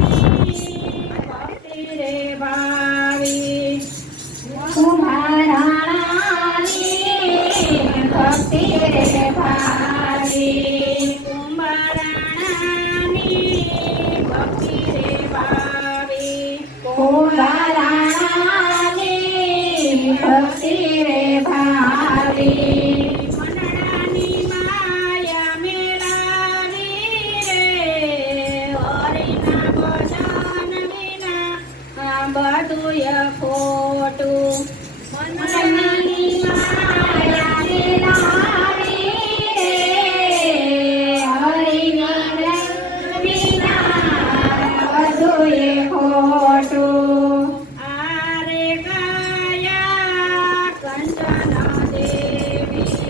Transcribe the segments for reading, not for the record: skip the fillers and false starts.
કુંભારાણાની ભક્તિ રે ભાવી કુંભારાણાની ભક્તિ રે ભાવી કુંભારાણાની ભક્તિ રે ભાવી કુંભારાણાની ભક્તિ રે ભાવી મનડાની માયા મેળાવી રે હરિના ભજન વિના બધુંય ખોટું મનડાની માયા મેળાવી રે હરિના ભજન વિના બધુંય ખોટું આરે કાયા કંચન દેવી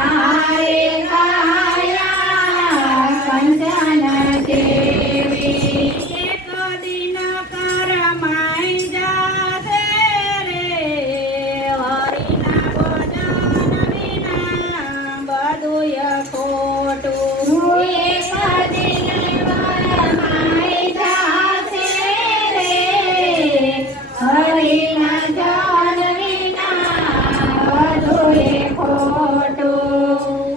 આરે કાયા કંચન દેવી એક દિન કરમાઈ જાતે રે હરિના ભજન વિના બધુંય ખોટું એક દિન કરમાઈ જાતે રે હરિના જન વિના બધુંય ખોટું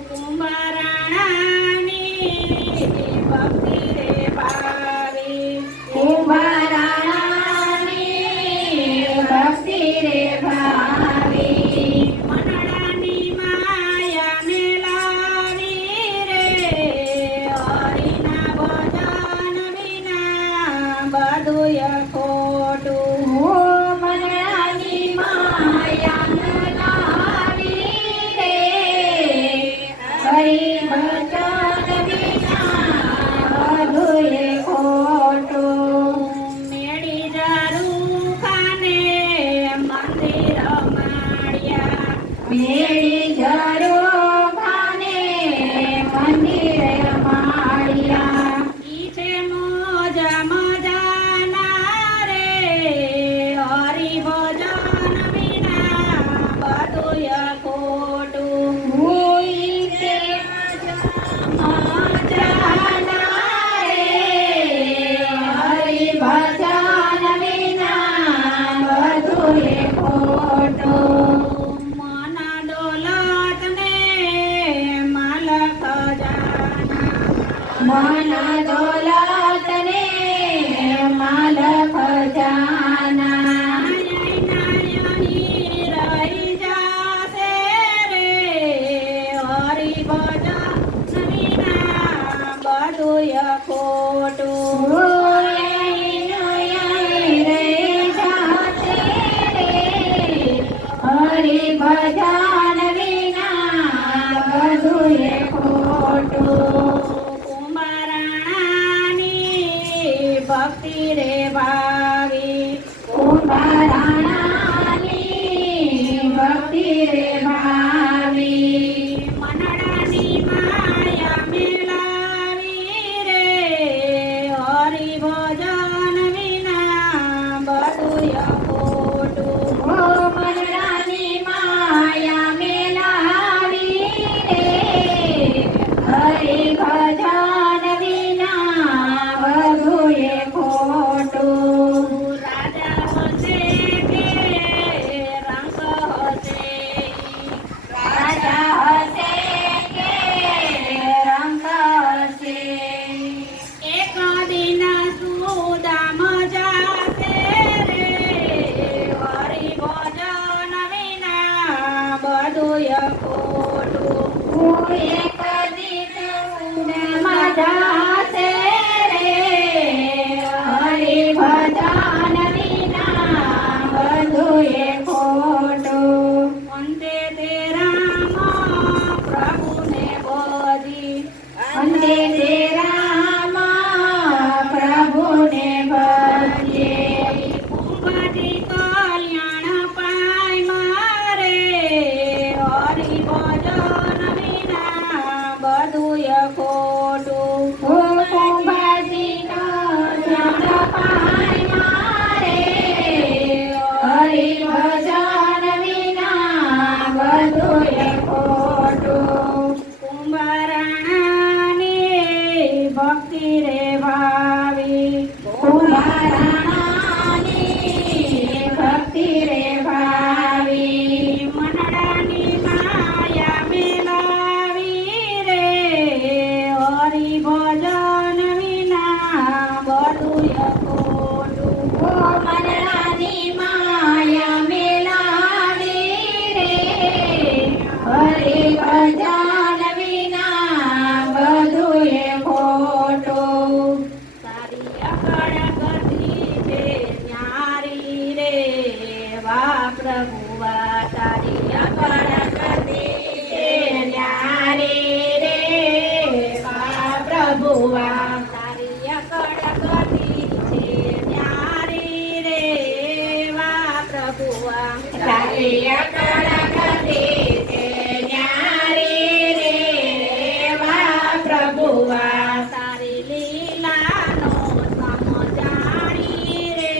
કુંભારાણાની ભક્તિ રે ભાવી કુંભારાણાની ભક્તિ રે ભાવી મનડાની માયા મેળાવી રે હરિના ભજન વિના બધુંય ખોટું મનડાની માયા મેળાવી રે હરિ ભજન વિના બધુંય ખોટું મેળી જારું ખાને મંદિર માળ્યા મેળી જારું ખાને મંદિર માળ્યા ઈ છે મોજા મજાના રે હરિ ભજન વિના બધુંય ખોટું ઈ છે મજાના રે હરિ ભજન વિના બધુંય ખોટું મન દોલત ને માલ ખજાના મન દોલત ને માલ ખજાના નાયની રહી જાશે રે હરિ ભજન વિના બધુંય ખોટું રહી જાશે રે હરિ ભજન વિના બધુંય ખોટું કુંભારાણાની ભક્તિ રે ભાવી કુંભારાણાની ભક્તિ રે ભાવી મનડાની માયા મેળાવી રે હરિ ભજન વિના બધુંય ખોટું મનડાની માયા મેળાવી રે હરિ ભજન વિના બધુંય ખોટું રાજા હશે કે રંગ હશે રાજા હશે કે રંગ હશે એક દિન સુદામ જાશે રે હરિ ભજન વિના બધુંય ખોટું એક દિન સુદામ જાશે રે હરિ ભજન વિના બધુંય ખોટું અંતે તે રામ પ્રભુને ભજી અંતે તે રામ પ્રભુને ભજે કુંભાજી કલ્યાણ પાય મારે હરિ ભજન વિના બધુંય ખોટું કુંભાજી કલ્યાણ પાય મારે હરિ ભજન વિના બધુંય ખોટું કુંભારાણાની ભક્તિ રે ભાવી કુંભારાણાની ભક્તિ રે ભાવી મનડાની માયા મેલાવી રે હરિ ભજન વિના બધું ખોટું મનડાની માયા મેલાવી રે હરિ ભજન વિના બધું ખોટું તારી અકળ ગતિ છે ન્યારી રે વા પ્રભુવા તારી અકળ ગતિ છે ન્યારી રે વા પ્રભુવા તારી અકળ ગતિ છે ન્યારી રે વા પ્રભુવા તારી અકળ ગતિ છે ન્યારી રે વા પ્રભુવા તારી લીલાનો સમજાણી રે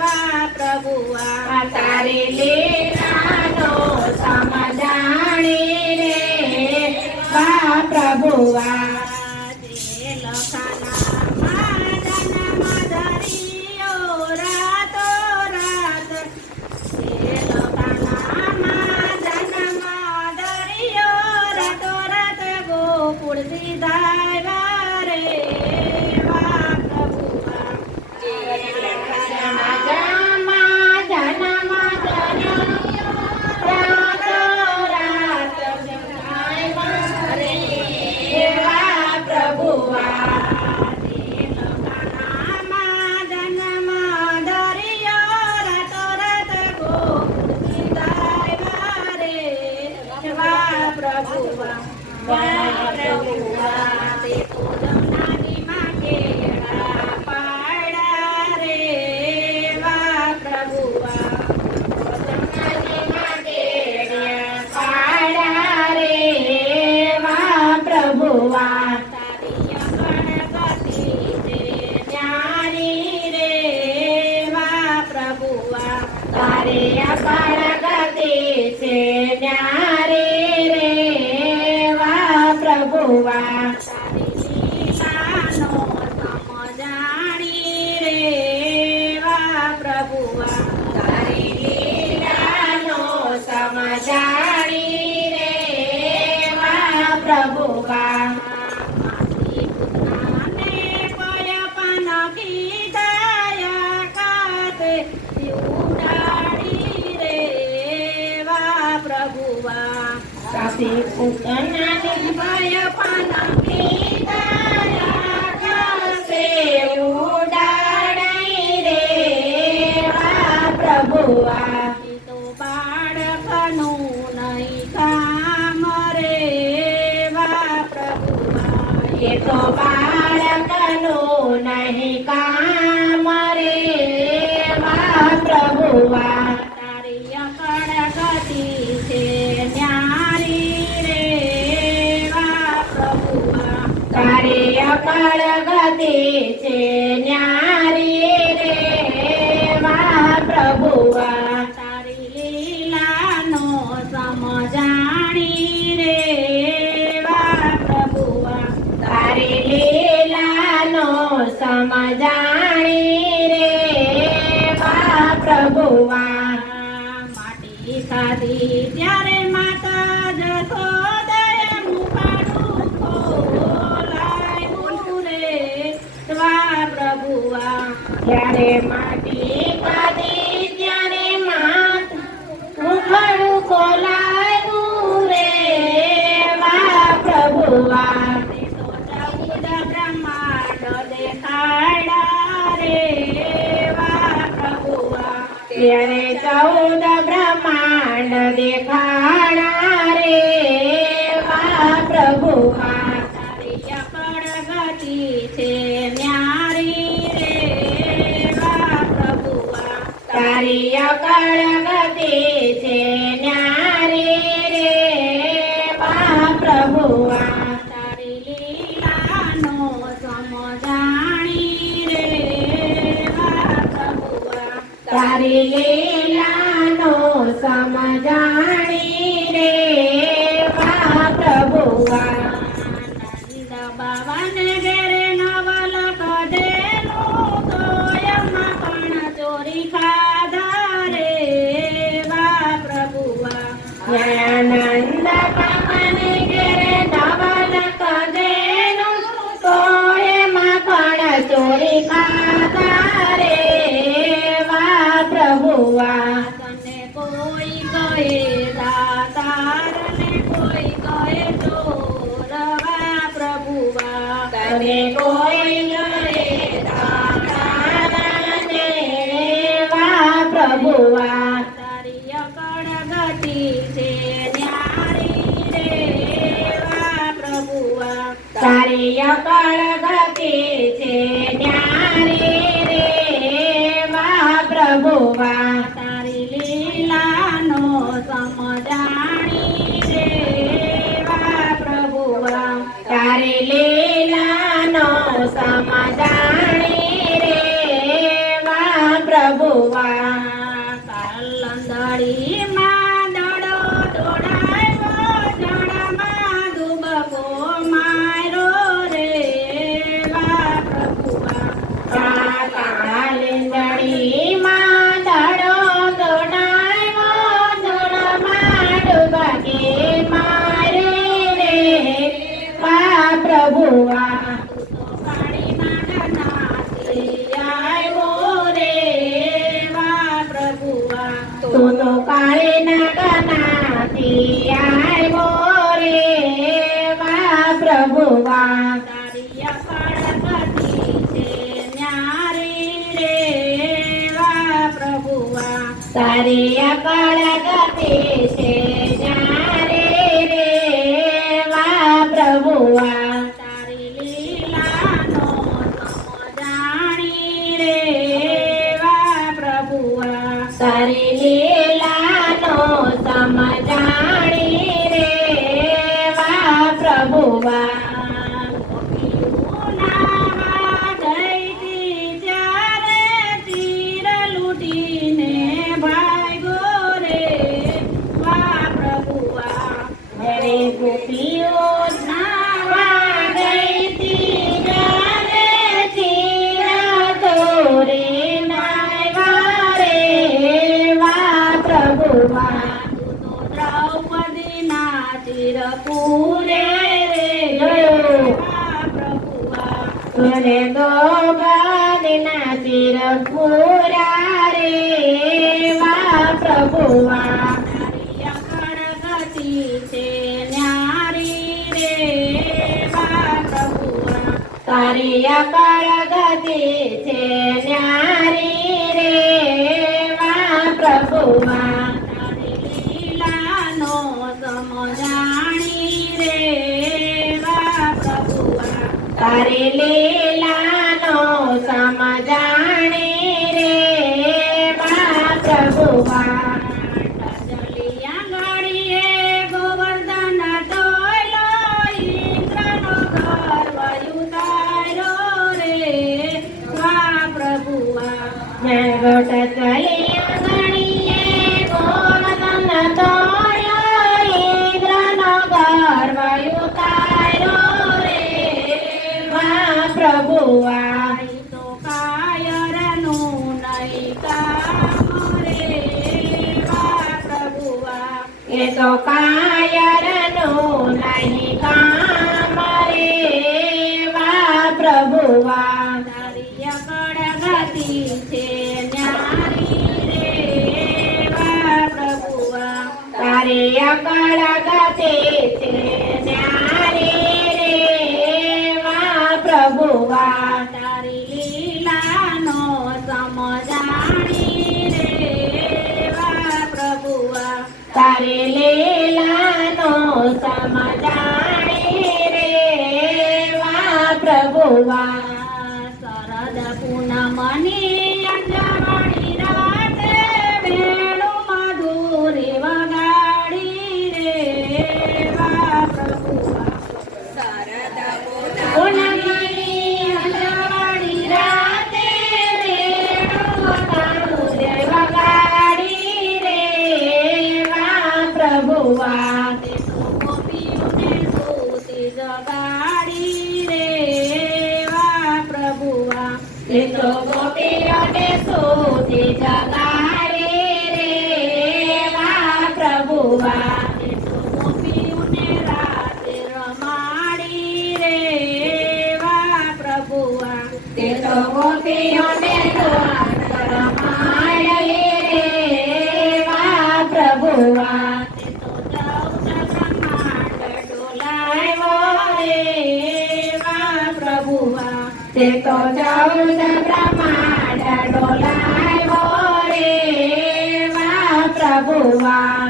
વા પ્રભુવા તારી લીલાનો સમજાણી રે વા પ્રભુવા જે લખાના જન્મ ધરિયો રાતો રાત જે લખાના જન્મ ધરિયો રાતો રાત ગોકુળ સીધાવ્યા રે વા પ્રભુવા જે લખાના જન્મ ધરિયો રાતો રાત સીધાવ્યા રે વા પ્રભુવા જે લખાના જન્મ ધરિયો રાતો રાત ગોકુળ સીધાવ્યા રે વા પ્રભુવા તે તો જમનાની માટે પાડા રે વા પ્રભુવા જમનાની માટે પાડા રે વા પ્રભુવા તારી અકળ ગતિ છે ન્યારી રે વા પ્રભુવા તારી અકળ ગતિ છે ન્યારી રે વા પ્રભુવા તારી લીલાનો સમજાણી રે વા પ્રભુવા તારી લીલાનો સમજાણી રે વા પ્રભુવા માસી પુતનાને પયપન કીધાયા કાતે ઉડાડી રે વા પ્રભુવા કાશી પુતનાની પયપન કીધાયા કાતે ઉડાડી રે વા પ્રભુવા તો બાળકનું નહીં કામ રે વા પ્રભુવા એ તો બાળકનું નહીં કામ રે વા પ્રભુવા તારી અકળ ગતિ છે ન્યારી રે વા પ્રભુવા તારી અકળ ગતિ છે ન્યારી રે વા પ્રભુવા તારી લીલાનો સમજાણી રે વા પ્રભુવા તારી લીલાનો સમજાણી રે વા પ્રભુવા માટી ખાધી ત્યારે માતા જશોદાએ મુખાડું ખોલાવ્યું રે વા પ્રભુવા ત્યારે માટી ખાધી ત્યારે માતા મુખાડું ખોલાવ્યું રે વા પ્રભુવા તે તો 14 બ્રહ્માંડ દેખાડા રે વા પ્રભુવા ત્યારે 14 બ્રહ્માંડ દેખાડા રે વા પ્રભુવા તારી અકળ ગતિ છે ન્યારી રે વા પ્રભુવા તારી અકળ ગતિ છે ન્યારી રે વા પ્રભુવા તારી લીલાનો સમજાણી રે વા પ્રભુવા તારી લીલાનો સમજાણી રે વા પ્રભુવા નંદ બાવાને ઘેરે તને કોઈ કરે તારા ને વા પ્રભુવા તારી અકળ ગતિ છે ન્યારી રે વા પ્રભુવા તારી અકળ ગતિ છે ન્યારી રે વા પ્રભુવા તારી લીલાનો સમજાણી રે વા પ્રભુવા તારી લીલાનો સમજાણી રે વા પ્રભુવા કલંદડી માં દડો દોડાયો જળમાં ડૂબકો મારો રે વા પ્રભુવા કલંદડી માં દડો દોડાયો જળમાં ડૂબકે મારે રે વા પ્રભુવા તું તો કાળી નાગનાથી આવ્યો રે વા પ્રભુવા તારી અકળ ગતિ છે ન્યારી રે વા પ્રભુવા તારી અકળ ગતિ છે ન્યારી રે વા પ્રભુવા તારી લીલાનો સમજાણી રે વા પ્રભુવા તારી લીલાનો સમજાણી રે વા પ્રભુવા ગોપીઓના જયતી જ્યારે તીર લૂટીને ભાગ્યો રે વા પ્રભુવા હરે ગોપીઓ નાવા ગઈતી જ્યારે તીર તોરે પ્રભુવા તું તો દ્રૌપદીના ચિરપુરે રે વા પ્રભુવા તુને દ્રૌપદીના ચિરપુરા રે વા પ્રભુવા તારી અકળ ગતિ છે ન્યારી રે વા પ્રભુવા તારી અકળ ગતિ છે ન્યારી રે વા પ્રભુવા તારી લીલાનો સમજાણી રે વા પ્રભુવા તારી લીલાનો સમજાણી રે વા પ્રભુવા ટચલિયા ઘડીએ ગોવર્ધન તોયલો ઇન્દ્રનો ગર્વ ઉતાર્યો રે વા પ્રભુવા ટચલિયા ઘડીએ ગોવર્ધન તોડ્યો ઇન્દ્રનો ગર્વ ઉતાર્યો રે વા પ્રભુવા તો કાયરનું નહીં કામ રે વા પ્રભુવા એ તો કાયરનું નહીં કામ રે વા પ્રભુવા તારી અકળ ગતિ છે ન્યારી રે વા પ્રભુવા તારી અકળ ગતિ છે ન્યારી રે વા પ્રભુવા તારી લીલાનો સમજાણી રે વા પ્રભુવા તારી લીલાનો સમજાણી રે વા પ્રભુવા શરદ પૂનમની અંજવાણી રાતે વેણુ મધુરી વગાડી રે વા પ્રભુવા શરદ પૂનમની અંજવાણી રાતે વેણુ મધુરી વગાડી રે વા પ્રભુવા તે તો ગોપીઓને સૂતી જગાડી રે વા પ્રભુવા તે તો ગોપીઓને સૂતી જગાડી રે વા પ્રભુવા તે તો ગોપીઓને રાતે રમાડી રે વા પ્રભુવા તે તો ગોપીઓને રાતે રમાડી રે વા પ્રભુવા તે તો ચૌદ બ્રહ્માંડ ડોલાવ્યો રે વા તે તો 14 બ્રહ્માંડ ડોલાવ્યો રે વા પ્રભુવા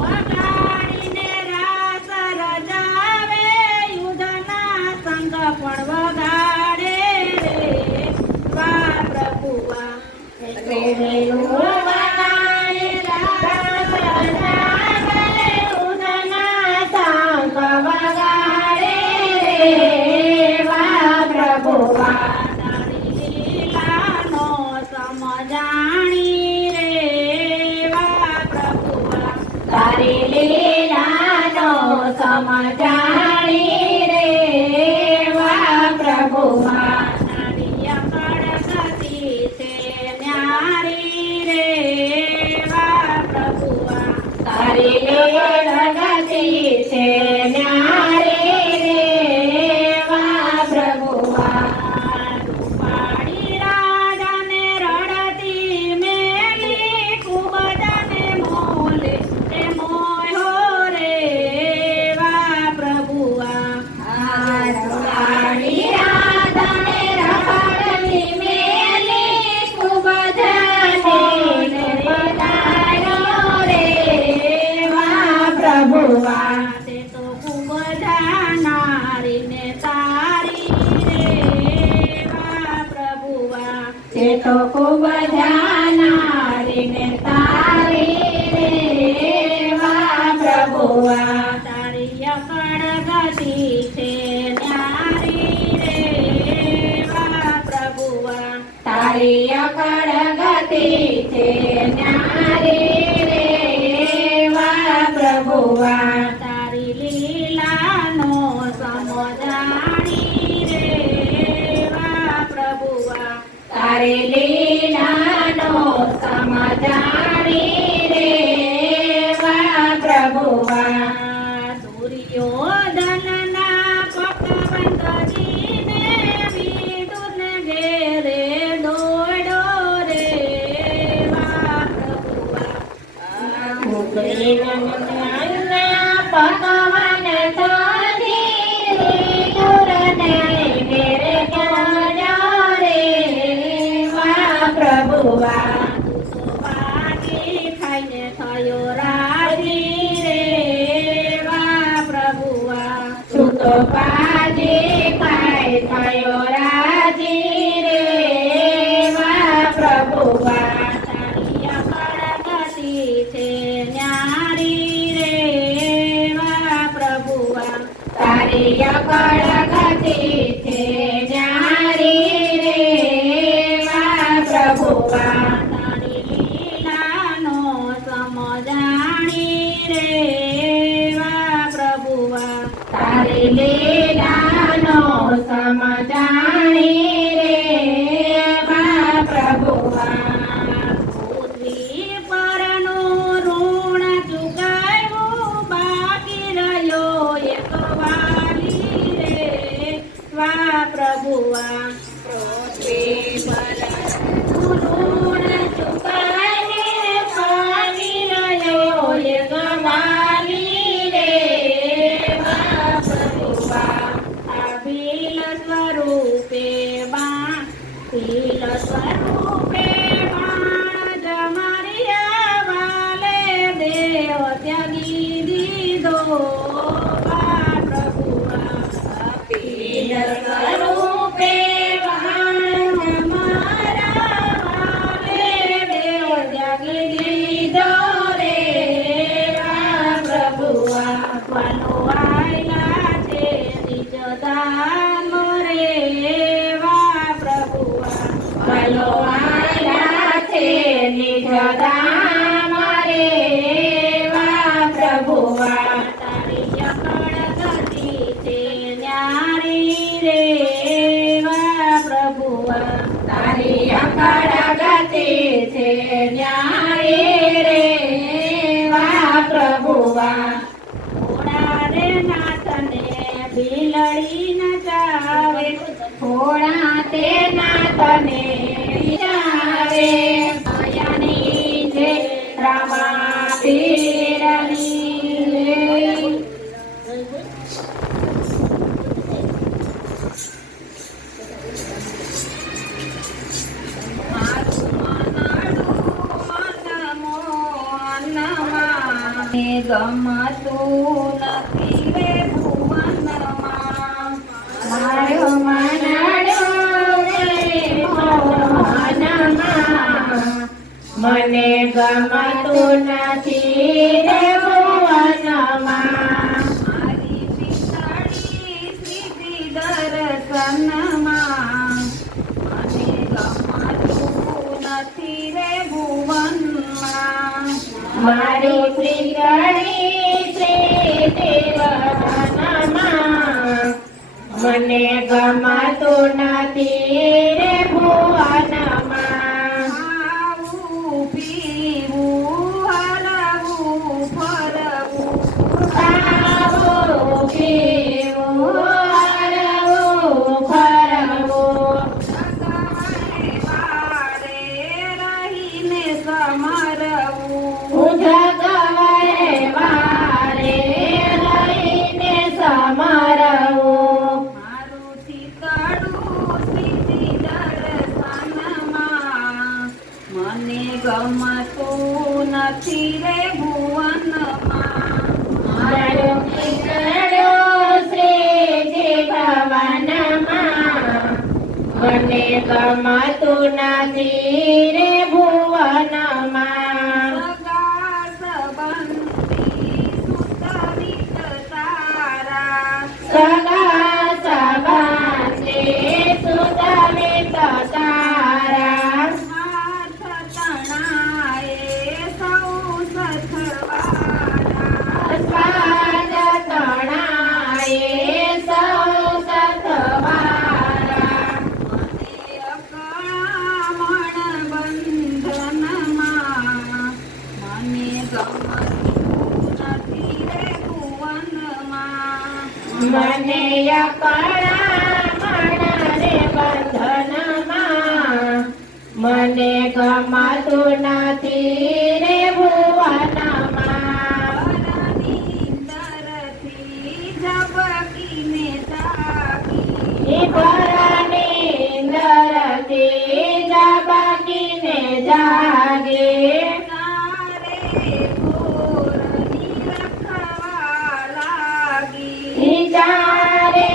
વગાડીને રાસ રજાવે યુદ્ધના સંગ પણ વગાડે રે વા પ્રભુવા વેલું વગાડે રાસ રજાવે યુદ્ધના સંગ વગાડે રે વા પ્રભુવા તારી લીલાનો સમજાણી રે વા પ્રભુવા તારી લીલાનો સમજાણી રે વા પ્રભુવા તારી અકળગતિ છે ન્યારી રે વા પ્રભુવા તારી અકળગતિ છે ન્યારી રે વા પ્રભુવા રૂપાળી રાજાને રડતી મેલી ખૂબ જાને મોલે તે મોયો રે વા પ્રભુવા રૂપાળી રાજાને રડતી મેલી ખૂબ જાને બધાયો રે વા પ્રભુવા તે તો ખૂબ જાનારીને તારી રે વા પ્રભુવા તે તો ખૂબ જાનારીને તારી રે વા પ્રભુવા તારી અકળગતિ છે ન્યારી રે વા પ્રભુવા તારી અકળગતિ છે ન્યારી રે વા પ્રભુવા તારી લીલાનો સમજાણી રે વા પ્રભુવા તારી લીલાનો સમજાણી રે વા પ્રભુવા દુર્યોધનના પકબંધજીને વિદુરને ઘેરે દોડો રે વા પ્રભુવા પકવન સાધી વિદુરને ઘેરે દોડો રે વા પ્રભુવા પાકી ખાઈને થયો રાજી રે વા પ્રભુવા તું તો પાજી ખાઈ થયો રાજી રે વા પ્રભુવા તારી અકળગતિ છે ન્યારી રે વા પ્રભુવા તારી અકળગતિ છે ન્યારી રે વા પ્રભુવા તારી લીલાનો સમજાણી રે વા પ્રભુવા તારી લીલાનો સમજાણી રે વા પ્રભુવા પૃથ્વી પરનું ઋણ ચૂકવવું બાકી રહ્યો એક વાલી રે વા પ્રભુવા પૃથ્વી પરનું ઋણ ચૂકવીને બાકી રહ્યો એક વાલી રે વા પ્રભુવા આ ભીલ સ્વરૂપે ભીલ સ્વરૂપે બાણ જમારિયા વાલે દેવ ત્યાગી દીધો વા પ્રભુવા ભીલ સ્વરૂપે બાણ જમારા વાલે દેવ ત્યાગી દીધો રે વા પ્રભુવા વનો આયલા છે નિજ ધામ રે વા પ્રભુવા વનો આયલા છે નિજ ધામ રે વા પ્રભુવા તારી અકળગતિ છે ન્યારી રે વા પ્રભુવા તારી અકળગતિ છે ન્યારી રે વા પ્રભુવા થોડા રે નાથને બિલડી નચાવે થોડા તે નાથને જાવે માયાની જે રામા પીરની ગમતું નથી રે ભુવનમાં મારો મનાડો રે ભુવનમાં મને ગમતું નથી રે ભુવનમાં મારી પિતળી શ્રી દર્શનમાં મને ગમતું નથી રે ભુવનમાં મારી શ્રીકળી શ્રી દેવનમાં મને ગમતું નથી રે ભુવનમાં ખાવું પીવું હરવું ફરવું ખાવું પીવું હરવું ફરવું સગાએ વારે રહીને સમરવું જગવરે વારે રહીને સમરવું મારું શીતળું શ્રી દર્શનમાં મને ગમતું નથી રે ભુવનમાં મારું શીતળો શ્રીજી ભવનમાં મને ગમતું નથી રે ભુવનમાં સગા સંબંધી સુતવિત તારા સગા સંબંધી સુતમિત તારા હાથ તણાએ સૌ સથવારા સ્વાદ તણાએ સૌ સતવારા મને અકળામણ બંધનમાં મને ગમતું નથી રે ભુવનમાં મને અકળામણ રે બંધનમાં મને ગમતું નથી રે ભુવનમાં નીંદરથી ઝબકીને જાગી નીંદરથી ઝબકીને જાગે તારે ઘોરની રખવા લાગી ચારે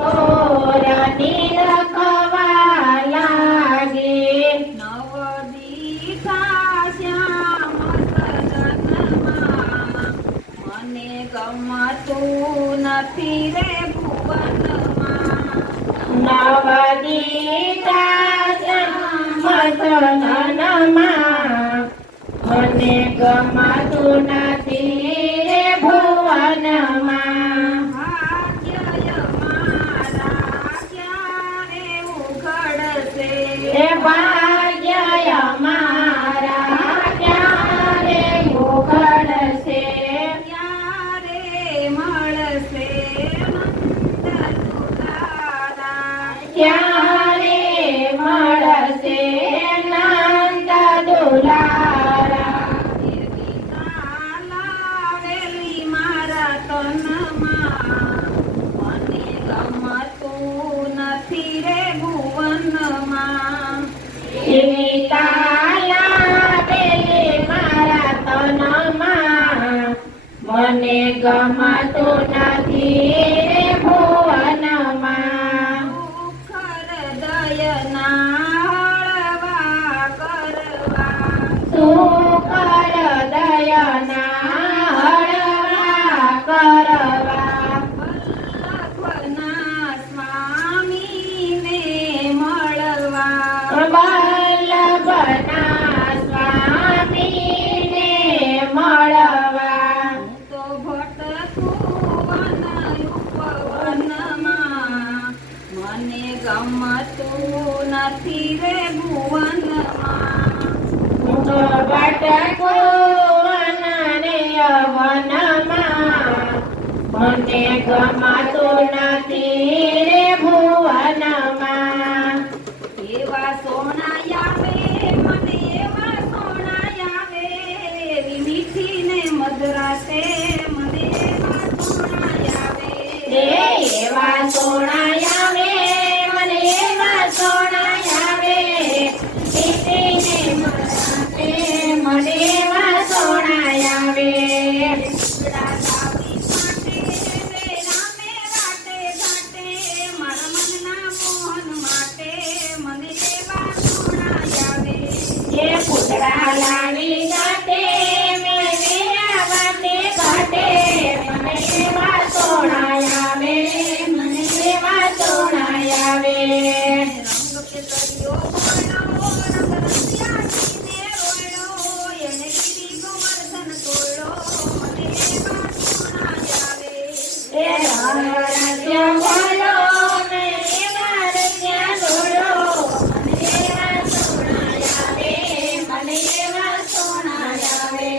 કોરની રખવા લાગે નવદીઠા શ્યામ સદનમાં મને ગમતું નથી રે ભુવનમાં નવદીતા મથનમાં મને ગમતું નથી રે ભુવનમાં ભાગ્ય મારા ક્યારે ઉઘડશે હે ભાગ્ય અમારા ક્યારે ઉઘડશે ક્યારે મળશે નંદ દુલારા ક્યારે મળશે નંદ દુલારા એવી લાવેલી મારા તનમાં મને ગમતું નથી રે ભુવનમાં એવી તાલા પેલી મારા તનમાં મને ગમતું નથી રે ભુવનમાં દુઃખ હૃદયના હળવા કરવા સુકર દયના હળવા કરવા વલ્લભના સ્વામીને મળવા વલ્લભના સ્વામીને મળવા તો ભટકું વન ઉપવનમાં મને ગમતું નથી રે ભુવનમાં તો ભટકો વનને વનમાં મને ગમતું નથી રે ભુવનમાં એવા સોના આવે મને એવા સોના આવે એવી મીઠી ને મધરાશે મને એવા સોના આવે એવા સોના આવે મને એવા સોના આવે મને એવા સોના આવે લાવી ઘાટે મેં વેરા વાટે ઘાટે મને એવા સોણાય આવે મને એવા સોણાય આવે રંગ કેસરીયો ઘોડો, રંગ રસિયાજીને રોયડો, એને ગીરી ગોવર્ધન તોયડો, મને એવા સોણાય આવે. એ રંગરાજ્ય બોલો મેં એવા રચ્યા દોડો મને એવા સોણાય આવે મને એવા સોણાય આવે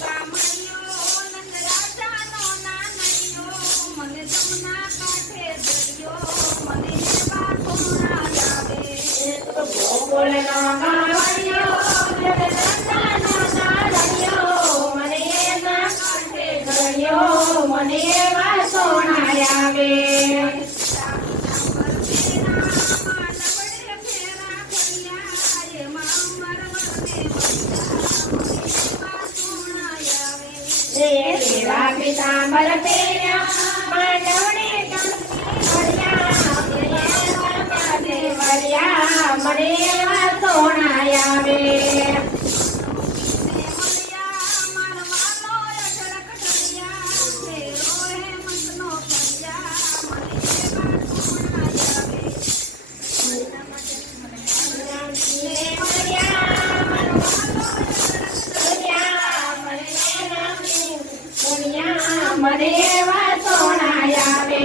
કામણિયો નંદ રાજાનો નાનૈયો, મને જમના કાંઠે દરિયો, મને એવા સોણાય આવે. ગોકુળનો ગાવડિયો જગન્નાથનો નારણિયો મને એવા કાંઠે ગળ્યો મને એવા સોણાય આવે એવા પીતાંબર પહેર્યા માંડવને કંકણી મળ્યા મને એવા સોણાય આવે મને એવા સોણાય આવે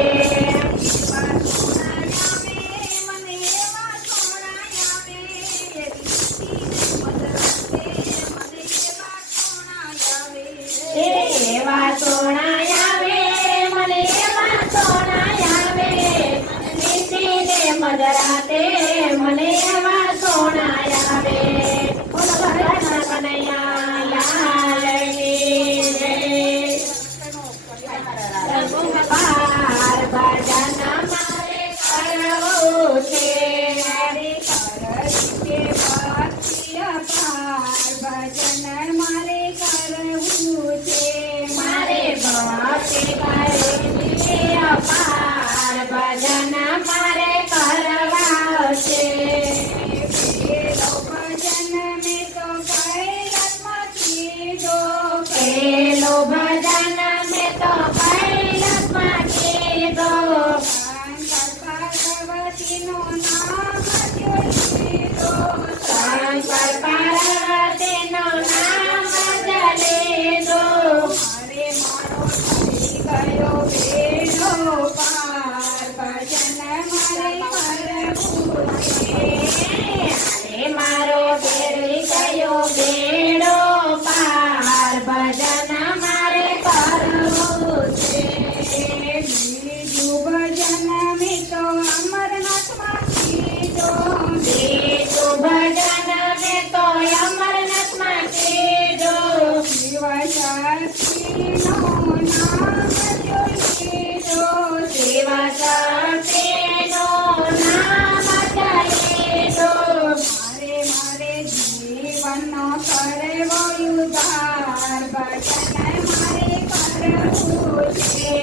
એવા સોણાય આવે મને એવા સોણાય આવે નીતિને મધરાતે મને એવા સોણાય આવે બોલો ભગવાન કનૈયા લાલની જય પાર ભજન મારે કરવું છે ભજન મારે કરવું છે. મારે ભક્તિ કરવી અપાર ભજન મારે કરવા છે પેલો ભજન મેં તો કૈલાસમાં કીધો. પેલો ભજન મેં તો શંકર પાર્વતીનું નામ લીધો. મારો બેડી ગયો બેડો પાર ભજન મારે કરવું છે બીજું ભજન મેં તો અમરનાથમાં કીધો. બીજું ભજન મેં તો અમરનાથમાં કીધું શિવશક્તિનું નામ લીધો. શિવશક્તિનું નામ લીધું મારે જીવનનો કરવો ઉદ્ધાર ભજન મારે કરવું છે.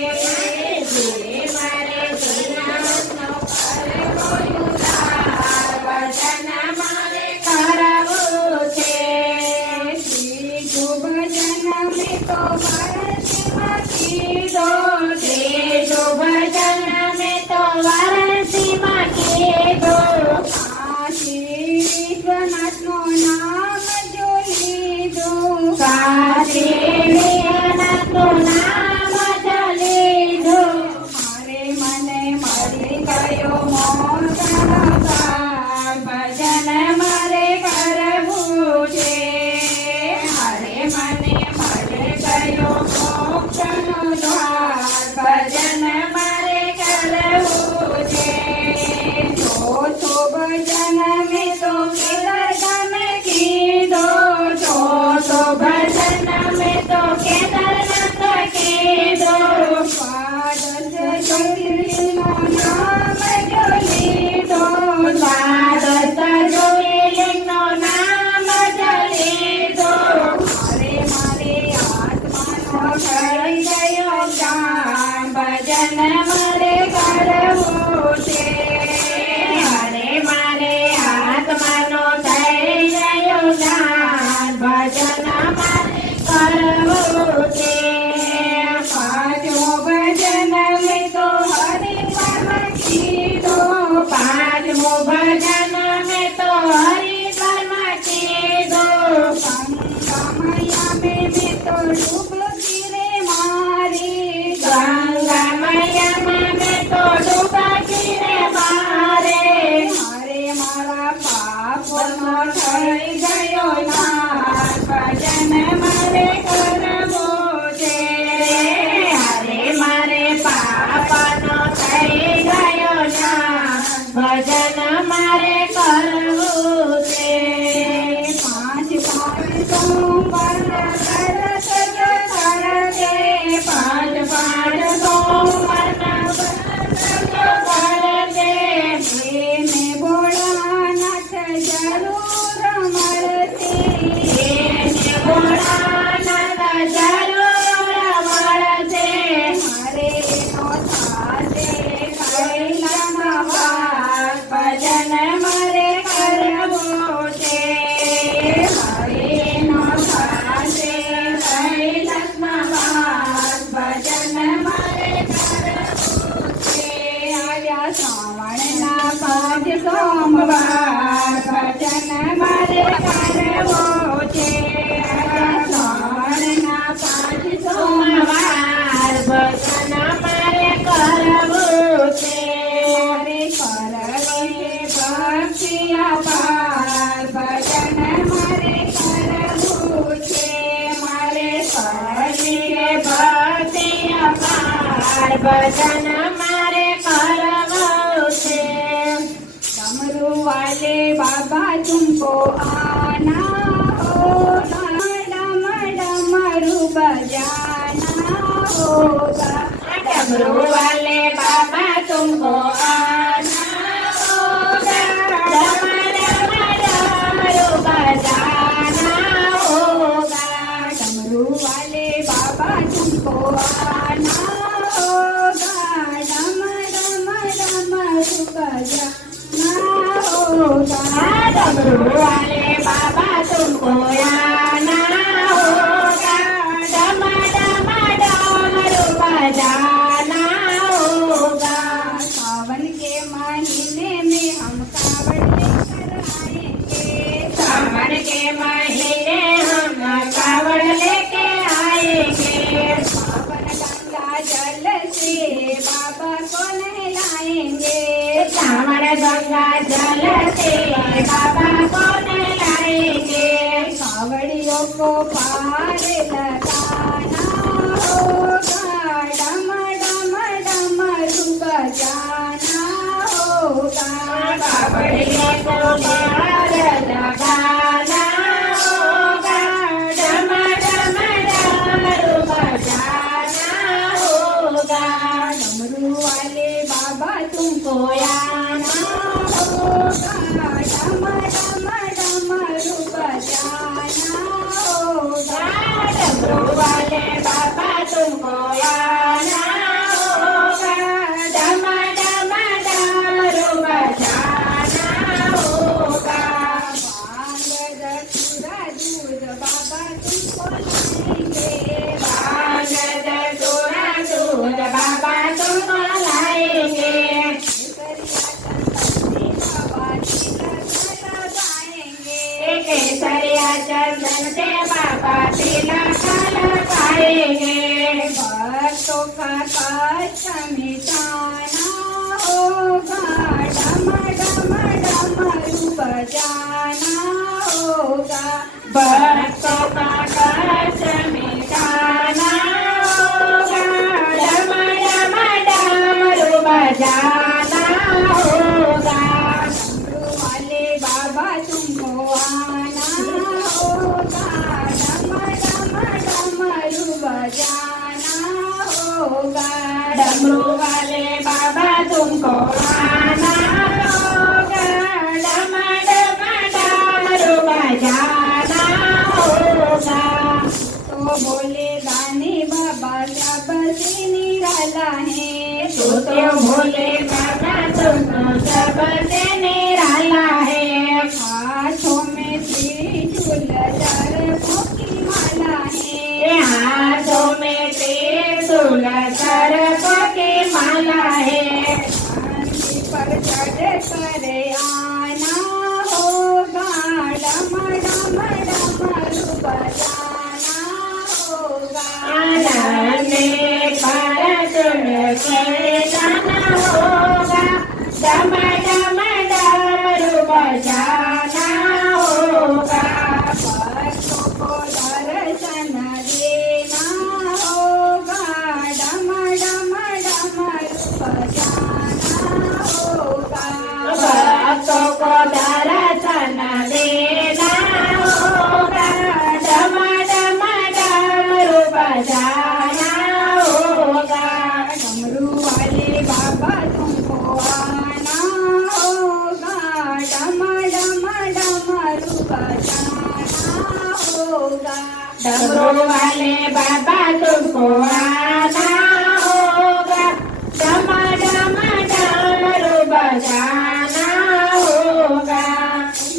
મારે જીવનનો કરવો ઉદ્ધાર ભજન મારે કરવું છે ત્રીજું ભજન મેં તો ભરતીમાં કીધો. ત્રીજું ભજન મેં તો વારાણસીમાં કીધું કાશી વિશ્વનાથનું નામ જો લીધું. કાશી વિશ્વનાથનું નામ જ લીધું મારે મને મળી ગયો મોક્ષનો દ્વાર ભજન મારે કરવું છે. મારે મને મળી ગયો મોક્ષનો દ્વાર ભજન મારે કરવું છે ચોથું ભજન મેં તો કેદારધામે કીધો. ચોથો ભજન મેં તો કેદારનાથ કીધું દ્વાદશ જ્યોતિર્લિંગનું નામ જો લીધો. દ્વાદશ જ્યોતિર્લિંગનું નામ જ લીધું મારે આત્માનો થઈ ગયો જ્ઞાન ભજન મારે કરવું છે મારે આત્માનો ભજન મારે કરવું છે. डमरू वाले बाबा तुमको आना होगा, डम डमरू बजाना होगा. डमरू वाले बाबा तुमको आना होगा, डम डम डमरू बजाना होगा. डमरू वाले बाबा तुमको आना होगा, डम डम डमरू बजाना होगा. डमरू वाले बाबा तुमको आना होगा, डम डम डमरू बजाना होगा. सावन के महीने में हम कावड़ लेकर आएंगे, सावन के महीने हम कावड़ लेके आएंगे. सावन गंगा जल से बाबा को नहलाएंगे. सावन गंगा जल से बाबा को नहलाएंगे. कावड़ियों को पार लगाना होगा, डम डम डमरू बजाना होगा. कावड़ियों को पार लगाना होगा, डम डम डमरू बजाना होगा. डमरू वाले बाबा तुमको आना होगा, डम डम डमरू बजाना होगा. डमरू वाले बाबा तुमको आना होगा, डम डम डमरू बजाना होगा. भांग धतूरा दूध बाबा तुमको लाएंगे. भांग धतूरा दूध बाबा तुमको लाएंगे. केसरिया चंदन से बाबा तिलक लगाएंगे. केसरिया चंदन से बाबा तिलक लगाएंगे. भक्तों का कष्ट मिटाना होगा, डम डम डमरू बजाना होगा. भक्तों का कष्ट मिटाना होगा, डम डम डमरू बजाना होगा. डमरू वाले बाबा तुमको आना होगा, डम डम डमरू बजाना होगा. डमरू वाले बाबा तुमको आना होगा, डम डम डमरू बजाना होगा. तो बोले दानी बाबा सबसे निराला है. तो भोले बाबा तुमको सबसे निराला है. हाथों में त्रिशूल सर्पों की माला है. हाथों में त्रिशूल सर्पों की माला है. शांति पर चढ़ कर आना होगा, डम डम डमरू बजाना होगा. आनंदे पर तुम के जाना होगा, डम डम डमरू बजाना होगा. भक्तों को दर्शन देना होगा, डम डम डमरू बजाना होगा. भक्तों को दर्शन देना होगा, डम डम डमरू बजाना होगा. डमरू वाले बाबा तुमको आना होगा, डम डम डमरू बजाना होगा. डमरू वाले बाबा तुमको आना होगा, डम डम डमरू बजाना होगा.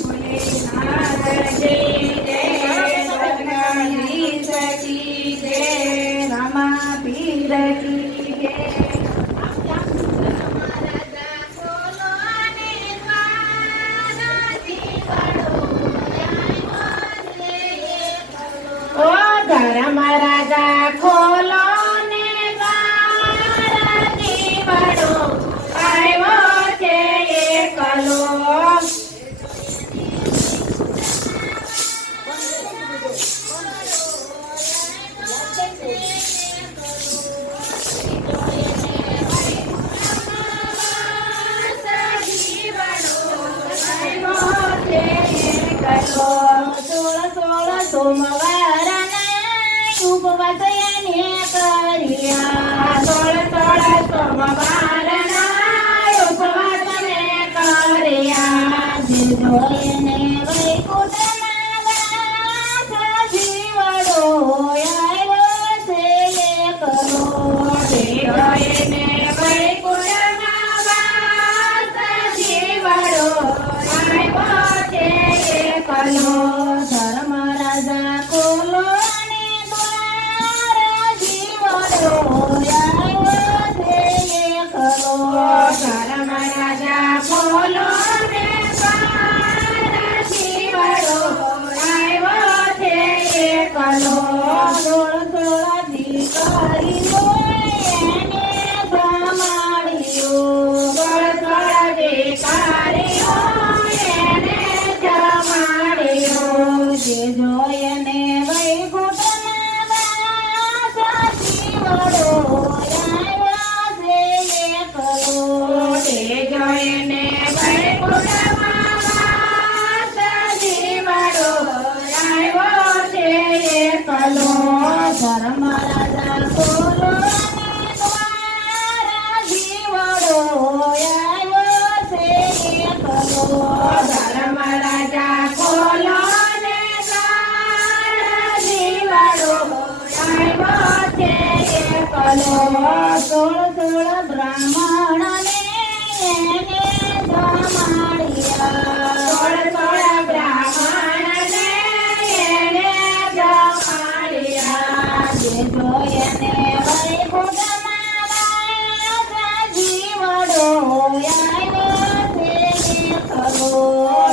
भोलेनाथ की जय, गणेश की जय, रमा पीर की जय. ओ धर्म राजा खोलो જોઈને વૈકુંઠમાં વાસ જીવડો આવ્યો છે એકલો. જોઈને વૈકુંઠમાં વાસ જીવડો આવ્યો છે એકલો. ધર્મ રાજા ખોલો ને દ્વાર જીવડો આવ્યો છે એકલો. ધર્મ રાજા બોલો ને દ્વાર જીવડો આવ્યો છે એકલો. સોળ દીકરીઓ એને જમાડ્યો. દીકરીઓ એને જમાડ્યો. જે જોઈને વૈકુંઠમાં વાસ જીવડો આવ્યો છે એકલો. તે જોઈને વૈકુંઠમાં વાસ જીવડો આવ્યો છે એકલો. ધર્મ રાજા ખોલો ને દ્વાર જીવડો આવ્યો છે એકલો. ધર્મ રાજા બોલો ને દ્વાર જીવડો આવ્યો છે એકલો. સોળ બ્રાહ્મણને એને જમાડ્યા. બ્રાહ્મણને એને જમાડ્યા. જે જોઈને વૈકુંઠમાં વાસ જીવડો આવ્યો છે એકલો.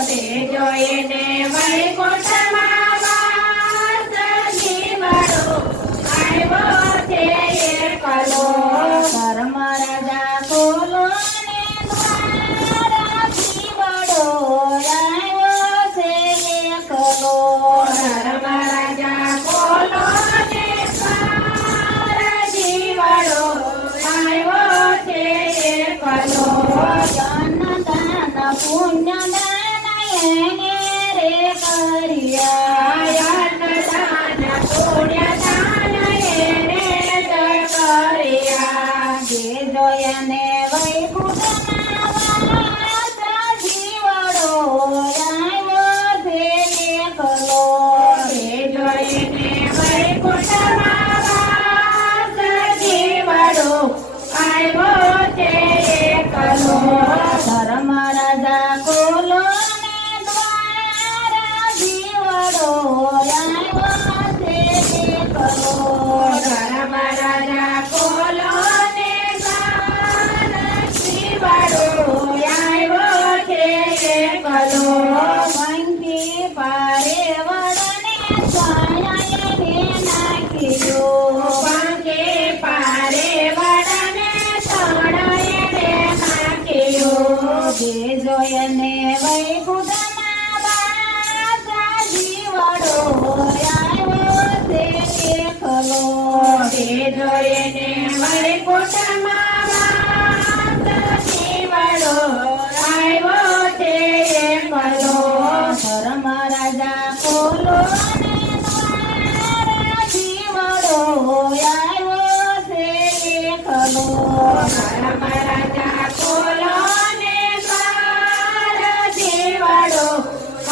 તે જોઈને વૈકુંઠમાં વાસ જીવડો આવ્યો છે એકલો. ધર્મ રાજા ખોલો ને દ્વાર જીવડો આવ્યો છે એકલો. ધર્મ રાજા બોલો ને દ્વાર જીવડો આવ્યો છે એકલો. દાન પુણ્ય દાન એને રે કર્યા. દાન પુણ્ય દાન એને જ કર્યા. જે જોઈને વૈકુંઠમાં વાસ જીવડો આવ્યો છે એકલો. તે જોઈને વૈકુંઠમાં વાસ જીવડો આવ્યો છે એકલો. ધર્મ રાજા ખોલો ને દ્વાર જીવડો આવ્યો છે એકલો. ધર્મ રાજા બોલો ને દ્વાર જીવડો આવ્યો છે એકલો. મંકી પારે વળને છાયાએ નાખ્યો. પાંખે પારે વડને તળે નાખ્યો. જે જોઈને વૈકુંઠમાં વાસ જીવડો આવ્યો છે એકલો. તે જોઈને વૈકુંઠમાં વાસ જીવડો આવ્યો છે એકલો. ધર્મ રાજા ખોલો ને દ્વાર જીવડો આવ્યો છે એકલો. ધર્મ રાજા બોલો ને દ્વાર જીવડો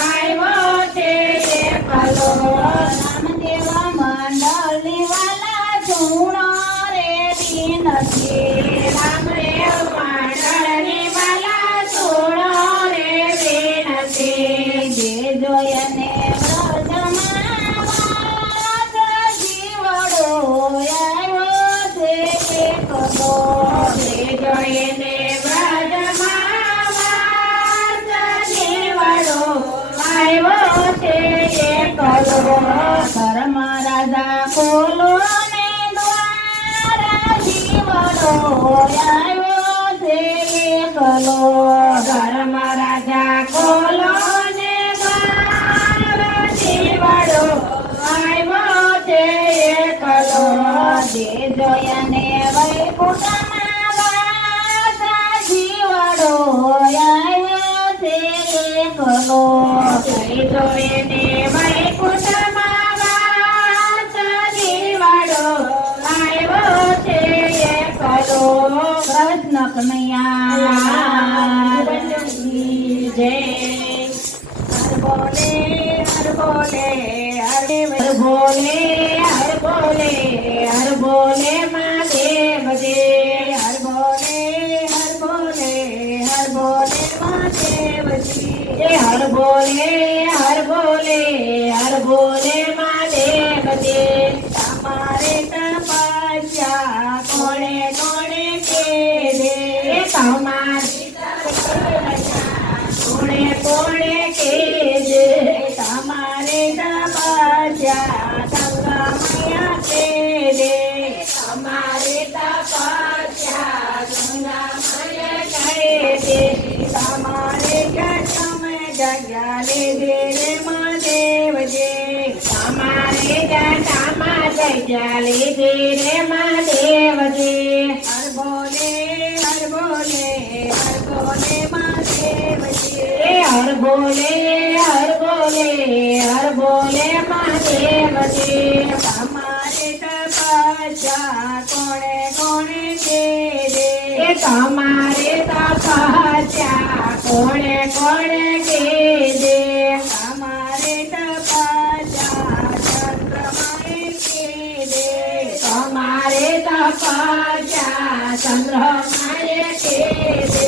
આવ્યો છે એકલો. રામદેવ મંડળની વાલા ચૂણો રે વિનતી. રામદેવ મંડળની વાલા સુણો રે વિનતી. જે જોઈને વ્રજમાં વાસ જીવડો આવ્યો છે એકલો. તે જોઈને વ્રજમાં વાસ જીવડો આવ્યો છે એકલો. ધર્મ રાજા ખોલો ને દ્વાર જીવડો આવ્યો છે એકલો. ધર્મ રાજા ખોલો ને દ્વાર જીવડો આવ્યો છે એકલો. જે જોઈને વૈકુંઠમાં વાસ જીવડો આવ્યો છે એકલો. તે જોઈને વૈકુંઠમાં વાસ જીવડો આવ્યો છે એકલો. કૃષ્ણ કનૈયા જય બોલે હર બોલે હર બોલે હર બોલે હર બોલે મહાદેવજી હર બોલે હર બોલે હર બોલે મહાદેવજી હર બોલે હર બોલે હર બોલે મહાદેવજી તમારે તપસ્યા કોણે કોણે કીધે તમારી કોણે કોણે કીધે તમારે તપસ્યા ગંગામૈયા કીધે તમારે તપસ્યા ગંગામૈયા કીધે તમારે જન્મ જગ્યા લીધે રે મહાદેવજી તમારે જટામાં જગ્યા લીધે રે મહાદેવજી હર બોલે હર બોલે હર બોલે મહાદેવજી હર બોલે હર બોલે હર બોલે મહાદેવજી તમારે તપસ્યા કોણે કોણે કીધે તમારે તપસ્યા કોણે કોણે કીધે તમારે તપસ્યા ચંદ્રમાએ કીધે તમારે તપસ્યા ચંદ્રમાએ કીધે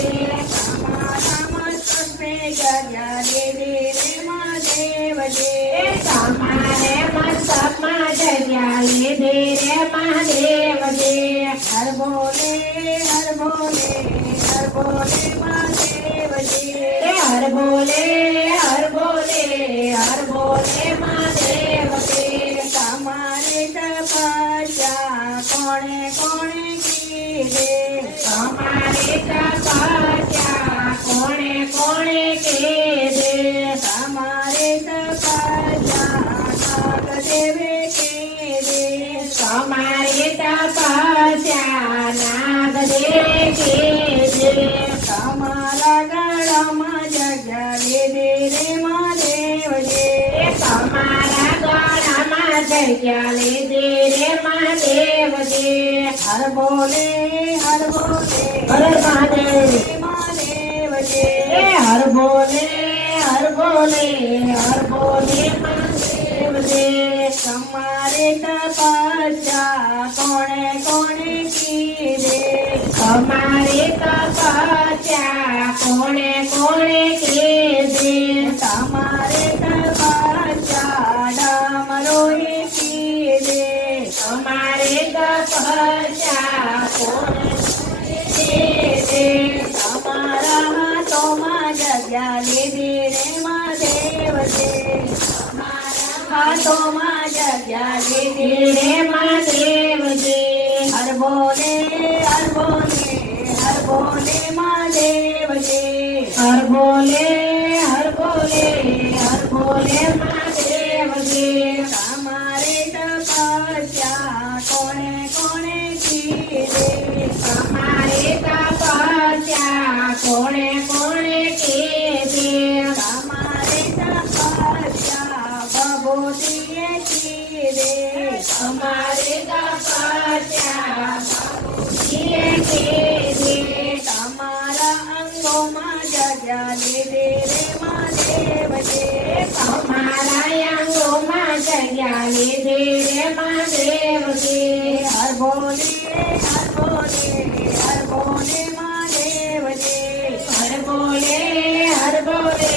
તમારા મસ્તકે જગ્યા લીધી રે મહાદેવજી તમારે મસ્તકમાં જગ્યા લીધી રે મહાદેવજી હર બોલે હર બોલે હર બોલે મહાદેવજી હર બોલે હર બોલે હર બોલે મહાદેવજી તમારે તપસ્યા કોણે કોણે કીધે તમારે તપસ્યા કોણે કોણે કીધે તમારે તપસ્યા નાગદેવે કીધે તમારે તપસ્યા નાગદેવે કીધે તમારા ગળામાં જગ્યા લીધી રે મહાદેવજી તમારા ગળામાં જગ્યા લીધી રે મહાદેવજી હર બોલે હર બોલે હર મહાદેવજી હર બોલે હર બોલે હર બોલે મહાદેવજી તમારે તપસ્યા કોણે કોણે કીધે તમારે તપસ્યા કોણે કોણે કીધે તમારે તપસ્યા ડામરોએ કીધે તમારે તપસ્યા કોણે કીધે તમારા હાથોમાં જગ્યા લીધી રે મહાદેવજી હાથોમાં જગ્યા લીધી રે મહાદેવજી હર બોલે હર બોલે હર બોલે મહાદેવજી હર બોલે હર બોલે હર બોલે મહાદેવજી તમારે તપસ્યા કોણે કોણે કીધે તમારે તપસ્યા કોણે કોણે કીધે તમારે તપસ્યા ભગવતીએ કીધે તમારે તપસ્યા ભગવતીએ કીધે તમારા અંગોમાં જગ્યા લીધે રે મહાદેવજી તમારા અંગોમાં જગ્યા લીધે રે મહાદેવજી હર બોલે હર બોલે હર બોલે મહાદેવજી હર બોલે હર બોલે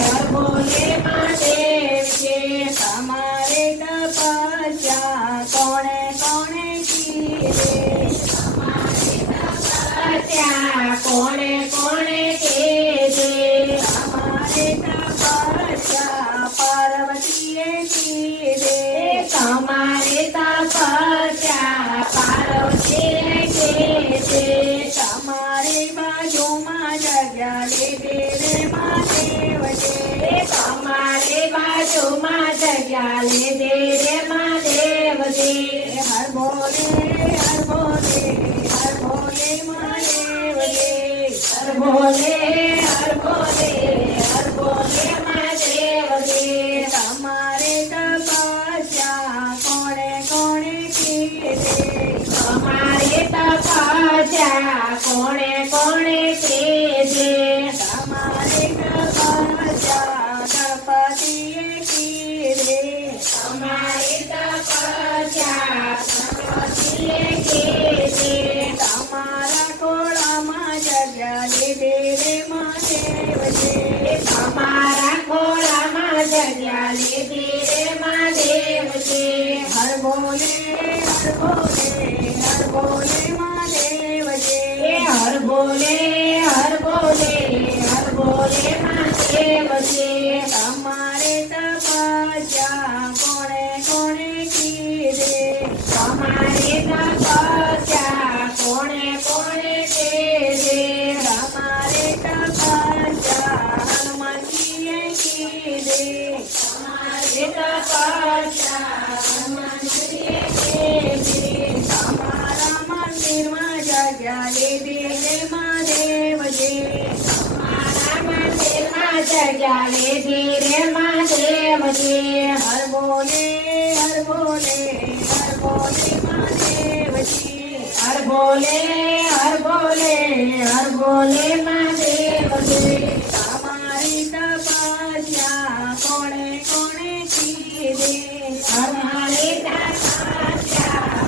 હર બોલે મહાદેવજી તમારે તપસ્યા કોણે કોણે કીધે તમારે તપસ્યા કોણે કોણે કીધે તમારે તપસ્યા પાર્વતીએ કીધે તમારે તપસ્યા પાર્વતીએ કીધે તમારી બાજુમાં જગ્યા લીધી રે મહાદેવજી તમારી બાજુમાં જગ્યા લીધી રે મહાદેવજી હર બોલે હર બોલે હર બોલે મહાદેવજી હર બોલે હર બોલે હર બોલે મહાદેવજી તમારે તપસ્યા કોણે કોણે કીધે તમારે તપસ્યા કોણે કોણે કીધે તમારે તપસ્યા બોલે હર બોલે મહાદેવજી તમારે તપસ્યા કોણે કોણે કીધે તમારે તપસ્યા કોણે કીધે તમારે તપસ્યા હનુમાનજીએ કીધે તમારે તપસ્યા હનુમાનજીએ કીધે તમારા મંદિરમાં જગ્યા લીધી રે મહાદેવજી મારા મંદિરમાં જગ્યા લીધી રે મહાદેવજી હર બોલે મહાદેવજી હર બોલે મહાદેવજી તમારી તપસ્યા કોણે કોણે કીધે અમારી તપસ્યા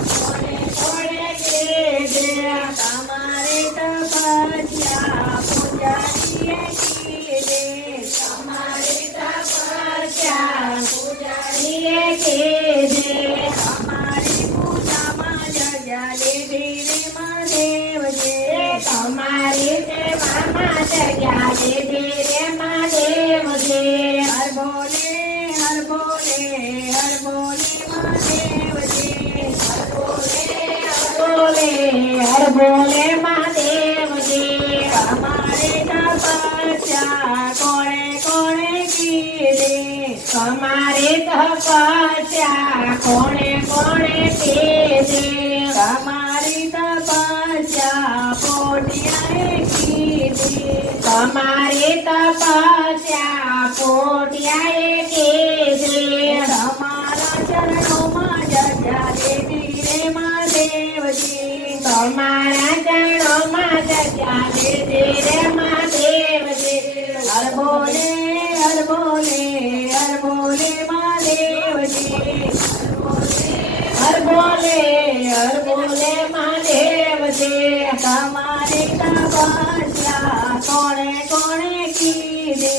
કોણે કીધે તમારે તપસ્યા પૂજારીએ કીધે અમારી તપસ્યા પૂજારીએ કીધે તમારી પૂજામાં જગ્યા લીધી રે મહાદેવજી તમારી સેવામાં જગ્યા લીધી રે મહાદેવજી હર બોલે મહાદેવજી હર બોલે મહાદેવજી તમારે તપસ્યા કોણે કોણે કીધે તમારે તપસ્યા કોણે કીધે તમારી તપસ્યા પોટિયાએ કીધી તમારે તપસ્યા પોટિયાએ કીધે તમારા ચરણોમાં જગ્યા લીધી રે મહાદેવજી તમારા ચરણોમાં જગ્યા લીધી રે મહાદેવજી હર બોલે મહાદેવજી હર બોલે મહાદેવજી તમારી તપસ્યા કોણે કોણે કીધે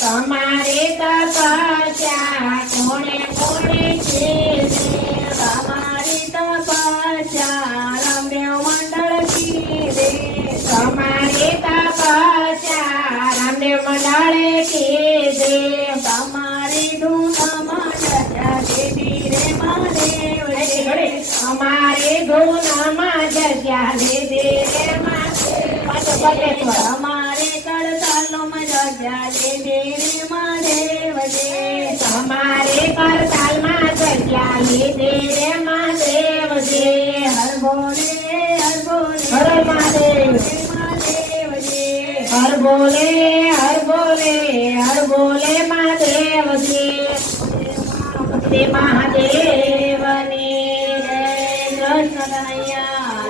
તમારે તપસ્યા કોણે કીધે તમારી તપસ્યા રામદેવ મંડળ કીધે તમારે તપસ્યા રામદેવ મંડળે કીધે તમારી ધૂનમાં જગ્યા લીધી રે મહાદેવજી અમારે ધૂનમાં જગ્યા લીધી રે મહાદેવ તમારે કડતાલમાં જગ્યા લીધી રે મહાદેવજી તમારે કરતાલમાં જગ્યા લીધી રે મહાદેવજી હર બોલે હર મહાદેવ મહાદેવજી હર બોલે મહાદેવજી મહાદેવ